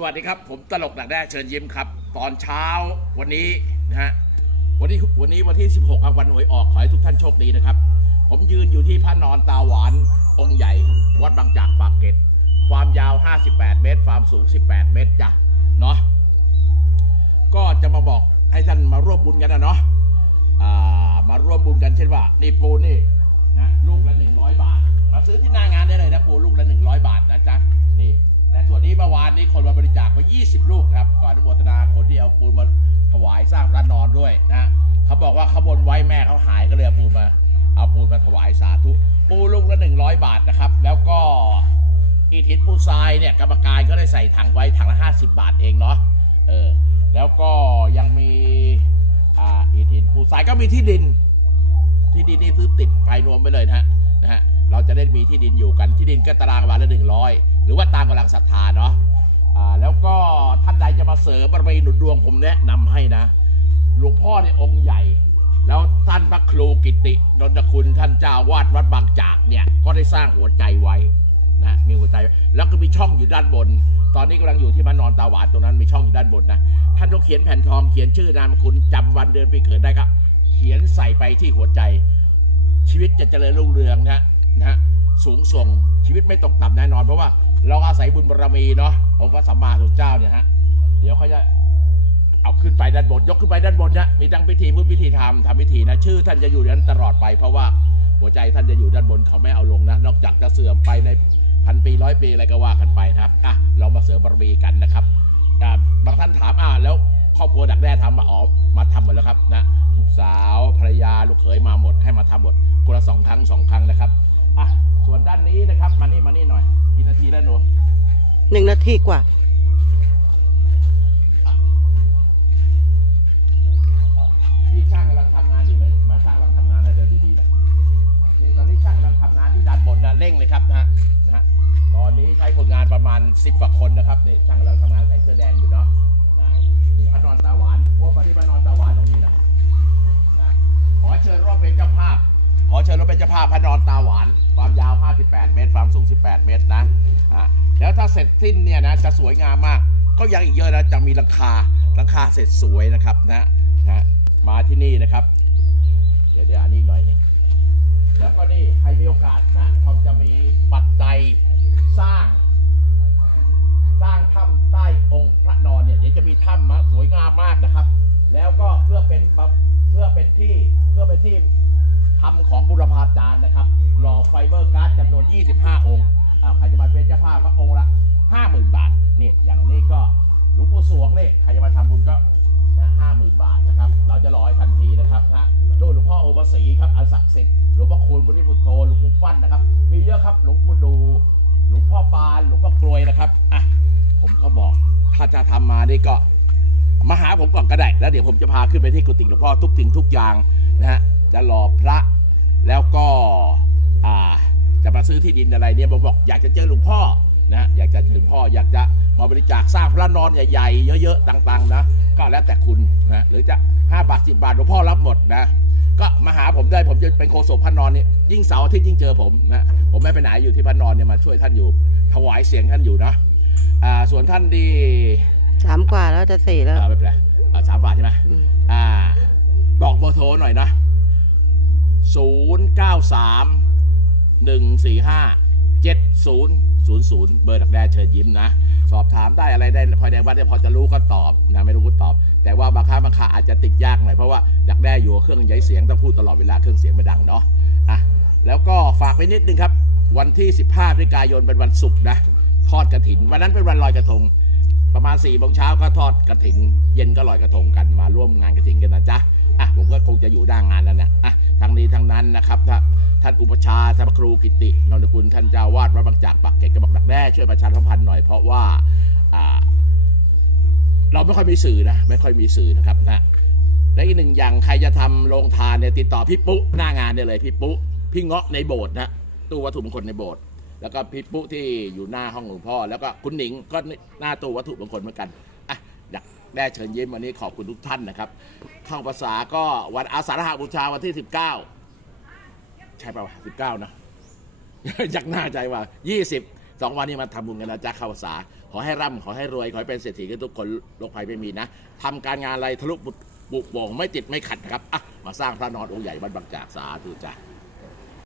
สวัสดีครับ ผมตลกหนักแด้เชิญยิ้มครับ ตอนเช้าวันนี้นะฮะวันนี้วันนี้วันที่ 16ครับวันหวยออกขอให้ทุกท่านโชคดีนะครับ ผมยืนอยู่ที่พระนอนตาหวานองค์ใหญ่ วัดบางจากปากเกร็ดความยาว 58 เมตร ความสูง 18 เมตรจ้ะเนาะก็จะมาบอกให้ท่านมาร่วมบุญกันนะเนาะมาร่วมบุญกันเช่นว่านี่ปูนี่นะลูกละ 100 บาท มาซื้อที่หน้างานได้เลยนะปูลูกละ 100 บาทนะจ๊ะนี่ 20 ลูกครับก่อนอนุโมทนาคนที่เอาปูนมาถวายสร้างพระนอนด้วยนะเขาบอกว่าขาบนไว้แม่เขาหายก็เลยเอาปูนมา เอาปูนมาถวายสาธุ ปูลูกละ 100 บาทนะครับ แล้วก็อีทิศปูทรายเนี่ยกรรมการก็ได้ใส่ถังไว้ถังละ 50 บาทเองเนาะเออแล้วก็ยังมีอ่าอีทิศปูทรายก็มีที่ดิน ที่ดินนี่ซื้อติดไปรวมไปเลยนะฮะนะฮะเราจะได้มีที่ดินอยู่กันที่ดินก็ตารางวาละหนึ่งร้อยหรือว่าตามกำลังศรัทธาเนาะ แล้วก็ท่านใดจะมาเสริมบารมีหนุนดวงผมแนะนำให้นะ หลวงพ่อเนี่ยองค์ใหญ่ แล้วท่านพระครูกิตินนทคุณท่านเจ้าวาดวัดบางจากเนี่ยก็ได้สร้างหัวใจไว้นะมีหัวใจแล้วก็มีช่องอยู่ด้านบน ตอนนี้กำลังอยู่ที่พระนอนตาหวานตรงนั้นมีช่องอยู่ด้านบนนะท่านต้องเขียนแผ่นทองเขียนชื่อนามสกุลจำวันเดือนปีเกิดได้ครับ เขียนใส่ไปที่หัวใจ ชีวิตจะเจริญรุ่งเรืองนะนะฮะสูงส่งชีวิตไม่ตกต่ำแน่นอน เพราะว่าเราอาศัยบุญบารมีเนาะ องค์พระสัมมาสัมพุทธเจ้าเนี่ยฮะเดี๋ยวเขาจะเอาขึ้นไปด้านบน ยกขึ้นไปด้านบนนะมีตั้งพิธีพูดพิธีทำทำพิธีนะชื่อท่านจะอยู่นั้นตลอดไป เพราะว่าหัวใจท่านจะอยู่ด้านบนเขาไม่เอาลงนะ นอกจากจะเสื่อมไปในพันปีร้อยปีอะไรก็ว่ากันไปนะครับอะเรามาเสริมบารมีกันนะครับอ่าบางท่านถามอ่าแล้วครอบครัวดักแด้ทำมาอ๋อมาทำหมดแล้วครับนะลูกสาวภรรยาลูกเขยมาหมดให้มาทำหมดคนละสองครั้งสองครั้งนะครับอะส่วนด้านนี้ หนึ่งนาทีกว่าพี่ช่างกำลังทำงานอยู่ไหมมาช่างกำลังทำงานนะเดินดีๆนะนี่ตอนนี้ช่างกำลังทำงานอยู่ด้านบนนะเร่งเลยครับนะฮะนะฮะตอนนี้ใช้คนงานประมาณ 10กว่าคนนะครับนี่ช่างกำลังทำงานใส่เสื้อแดงอยู่เนาะนะนี่พระนอนตาหวานพวกมาที่พระนอนตาหวานตรงนี้นะนะขอเชิญร่วมเป็นเจ้าภาพ ขอเชิญร่วมเป็นเจ้าภาพพระนอนตาหวาน ความยาว 58 เมตรความสูง 18 เมตรนะ เสร็จสิ้นเนี่ยนะจะสวยงามมาก ก็ยังอีกเยอะนะจะมีหลังคาหลังคาเสร็จสวยนะครับนะนะมาที่นี่นะครับ เดี๋ยวเดี๋ยวอันนี้หน่อยนึงแล้วก็นี่ใครมีโอกาสนะผมจะมีปัจจัยสร้าง สร้างถ้ำใต้องค์พระนอนเนี่ยเดี๋ยวจะมีถ้ำมาสวยงามมากนะครับ แล้วก็เพื่อเป็นเพื่อเป็นที่เพื่อเป็นที่ทำของบุรพาจารย์นะครับหล่อไฟเบอร์การ์ดจำนวน 25 องค์ใครจะมาเป็นเจ้าภาพพระองค์ละ 50,000บาทนี่อย่างนี้ก็หลวงปู่สวงนี่ใครจะมาทำบุญก็นะ50,000บาทนะครับ เราจะรอให้ทันทีนะครับนะโดยหลวงพ่อโอปสีครับอันศักดิ์สิทธิ์หลวงพ่อคูณบุริพุทโธหลวงปู่ฟั่นนะครับ มีเยอะครับหลวงปู่ดูหลวงพ่อบานหลวงพ่อกรวยนะครับอะผมก็บอกถ้าจะทำมานี่ก็มาหาผมก่อนก็ได้ แล้วเดี๋ยวผมจะพาขึ้นไปที่กุฏิหลวงพ่อทุกสิ่งทุกอย่างนะฮะจะรอพระแล้วก็อ่าจะมาซื้อที่ดินอะไรเนี่ยผมบอกอยากจะเจอหลวงพ่อ นะอยากจะเจอหลวงพ่ออยากจะมาบริจาคสร้างพระนอนใหญ่ๆเยอะๆต่างๆนะก็แล้วแต่คุณนะหรือจะ 5 บาท 10 บาทหลวงพ่อรับหมดนะก็มาหาผมได้ผมจะเป็นโฆษกพระนอนเนี่ยยิ่งเสาร์อาทิตย์ยิ่งเจอผมนะผมไม่ไปไหนอยู่ที่พระนอนเนี่ยมาช่วยท่านอยู่ ถวายเสียงท่านอยู่นะอ่าส่วนท่านดีสามกว่าแล้วจะสี่แล้วอ่าไม่เป็นไรอ่าสามบาทใช่ไหมอืมอ่าบอกเบอร์โทรหน่อยนะศูนย์ เก้าสามหนึ่งสี่ห้าเบอร์ดักแด้เชิญยิ้มนะ สอบถามได้อะไรได้พอแดงวัดเนี่ยพอจะรู้ก็ตอบนะไม่รู้ก็ตอบ แต่ว่าบางครั้งบางคราอาจจะติดยากหน่อยเพราะว่าดักแด้อยู่เครื่องใช้เสียงต้องพูดตลอดเวลาเครื่องเสียงไม่ดังเนาะอะแล้วก็ฝากไว้นิดนึงครับ วันที่ 15พฤศจิกายนเป็นวันศุกร์นะทอดกระถิน วันนั้นเป็นวันลอยกระทง ประมาณ4ี่โมงเช้าก็ทอดกระถิน เย็นก็ลอยกระทงกันมาร่วมงานกระถินกันนะจ๊ะอะผมก็คงจะอยู่ด้านงานแล้วนะอะทางนี้ทางนั้นนะครับถ้า ท่านอุปชาย์ท่านพระครูกิตินนทกุลท่านเจ้าวาดวัดบางจากปักเกร็ดก็บอกดักแด้ช่วยประชาสัมพันธ์หน่อยเพราะว่าเราไม่ค่อยมีสื่อนะไม่ค่อยมีสื่อนะครับนะและอีกหนึ่งอย่างใครจะทำโรงทานเนี่ยติดต่อพี่ปุ๊หน้างานได้เลยพี่ปุ๊พี่เงาะในโบสถ์นะตู้วัตถุมงคลในโบสถ์แล้วก็พี่ปุ๊ที่อยู่หน้าห้องหลวงพ่อ แล้วก็คุณหนิงก็หน้าตู้วัตถุมงคลเหมือนกันอะอยากได้เชิญยิ้มวันนี้ขอบคุณทุกท่านนะครับ เข้าภาษาก็วันอาสาฬหบูชาวันที่ 19 ใช่ป่าวสิบเก้านะจากหน้าใจว่ายี่สิบสองวันนี้มาทำบุญกันนะจ๊ะข้าวสาขอให้ร่ำขอให้รวย ขอให้เป็นเศรษฐีกันทุกคนโรคภัยไม่มีนะทำการงานอะไรทะลุบุกโป่งไม่ติดไม่ขัดนะครับอะมาสร้างพระนอนองค์ใหญ่บ้านบางจากสาธุจ้ะ